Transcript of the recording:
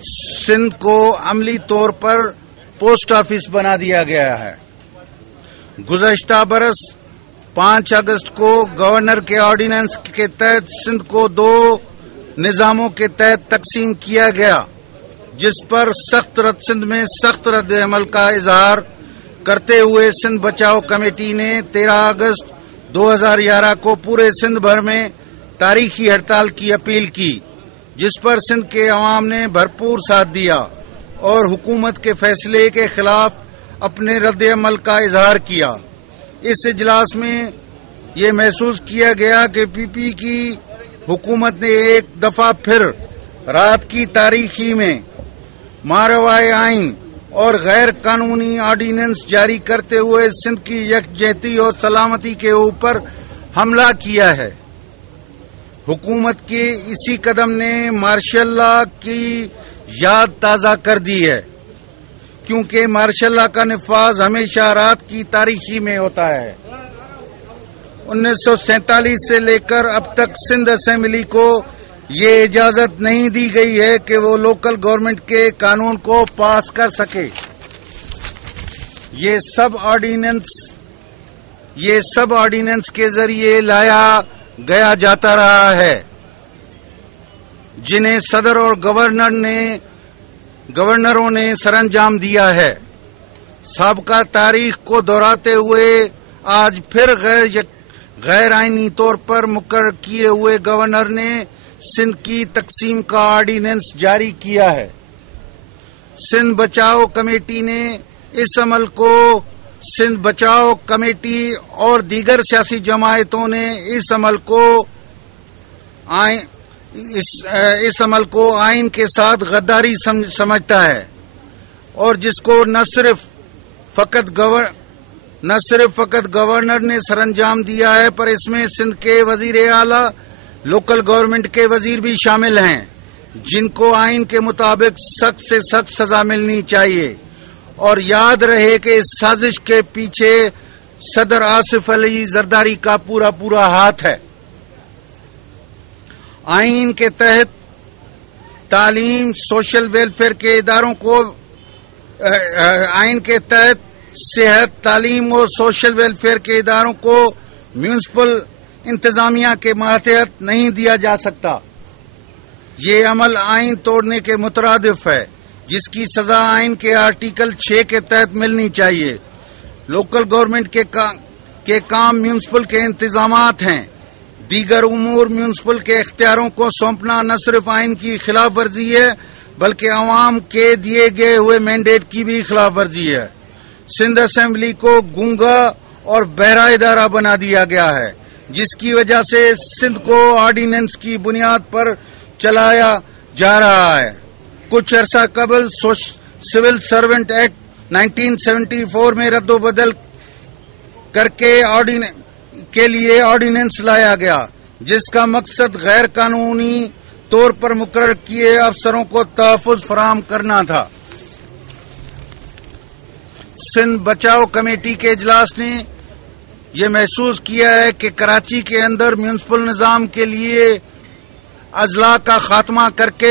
سندھ کو عملی طور پر پوسٹ آفس بنا دیا گیا ہے۔ گزشتہ برس 5 اگست کو گورنر کے آرڈیننس کے تحت سندھ کو 2 نظاموں کے تحت تقسیم کیا گیا، جس پر سندھ میں سخت رد عمل کا اظہار کرتے ہوئے سندھ بچاؤ کمیٹی نے 13 اگست 2011 کو پورے سندھ بھر میں تاریخی ہڑتال کی اپیل کی، جس پر سندھ کے عوام نے بھرپور ساتھ دیا اور حکومت کے فیصلے کے خلاف اپنے رد عمل کا اظہار کیا۔ اس اجلاس میں یہ محسوس کیا گیا کہ پی پی کی حکومت نے ایک دفعہ پھر رات کی تاریخی میں ماروائے آئین اور غیر قانونی آرڈیننس جاری کرتے ہوئے سندھ کی یکجہتی اور سلامتی کے اوپر حملہ کیا ہے۔ حکومت کے اسی قدم نے مارشل لا کی یاد تازہ کر دی ہے، کیونکہ مارشل لا کا نفاذ ہمیشہ رات کی تاریخی میں ہوتا ہے۔ 1947 سے لے کر اب تک سندھ اسمبلی کو یہ اجازت نہیں دی گئی ہے کہ وہ لوکل گورنمنٹ کے قانون کو پاس کر سکے۔ یہ سب آرڈیننس کے ذریعے لایا گیا جاتا رہا ہے، جنہیں صدر اور گورنروں نے سر انجام دیا ہے۔ سابقہ تاریخ کو دہراتے ہوئے آج پھر غیر آئینی طور پر مقرر کیے ہوئے گورنر نے سندھ کی تقسیم کا آرڈیننس جاری کیا ہے۔ سندھ بچاؤ کمیٹی نے اس عمل کو سندھ بچاؤ کمیٹی اور دیگر سیاسی جماعتوں نے اس عمل کو آئین کے ساتھ غداری سمجھتا ہے، اور جس کو نہ صرف فقط گورنر نے سر انجام دیا ہے، پر اس میں سندھ کے وزیر اعلیٰ لوکل گورنمنٹ کے وزیر بھی شامل ہیں، جن کو آئین کے مطابق سخت سے سخت سزا ملنی چاہیے۔ اور یاد رہے کہ اس سازش کے پیچھے صدر آصف علی زرداری کا پورا ہاتھ ہے۔ آئین کے تحت تعلیم، سوشل ویلفیئر کے اداروں کو صحت، تعلیم اور سوشل ویلفیئر کے اداروں کو میونسپل انتظامیہ کے ماتحت نہیں دیا جا سکتا۔ یہ عمل آئین توڑنے کے مترادف ہے، جس کی سزا آئین کے آرٹیکل 6 کے تحت ملنی چاہیے۔ لوکل گورنمنٹ کے کام میونسپل کے انتظامات ہیں۔ دیگر امور میونسپل کے اختیاروں کو سونپنا نہ صرف آئین کی خلاف ورزی ہے، بلکہ عوام کے دیے گئے ہوئے مینڈیٹ کی بھی خلاف ورزی ہے۔ سندھ اسمبلی کو گونگا اور بہرا ادارہ بنا دیا گیا ہے، جس کی وجہ سے سندھ کو آرڈیننس کی بنیاد پر چلایا جا رہا ہے۔ کچھ عرصہ قبل سول سرونٹ ایکٹ 1974 میں رد و بدل کر کے لیے آرڈیننس لایا گیا، جس کا مقصد غیر قانونی طور پر مقرر کیے افسروں کو تحفظ فراہم کرنا تھا۔ سندھ بچاؤ کمیٹی کے اجلاس نے یہ محسوس کیا ہے کہ کراچی کے اندر میونسپل نظام کے لیے اضلاع کا خاتمہ کر کے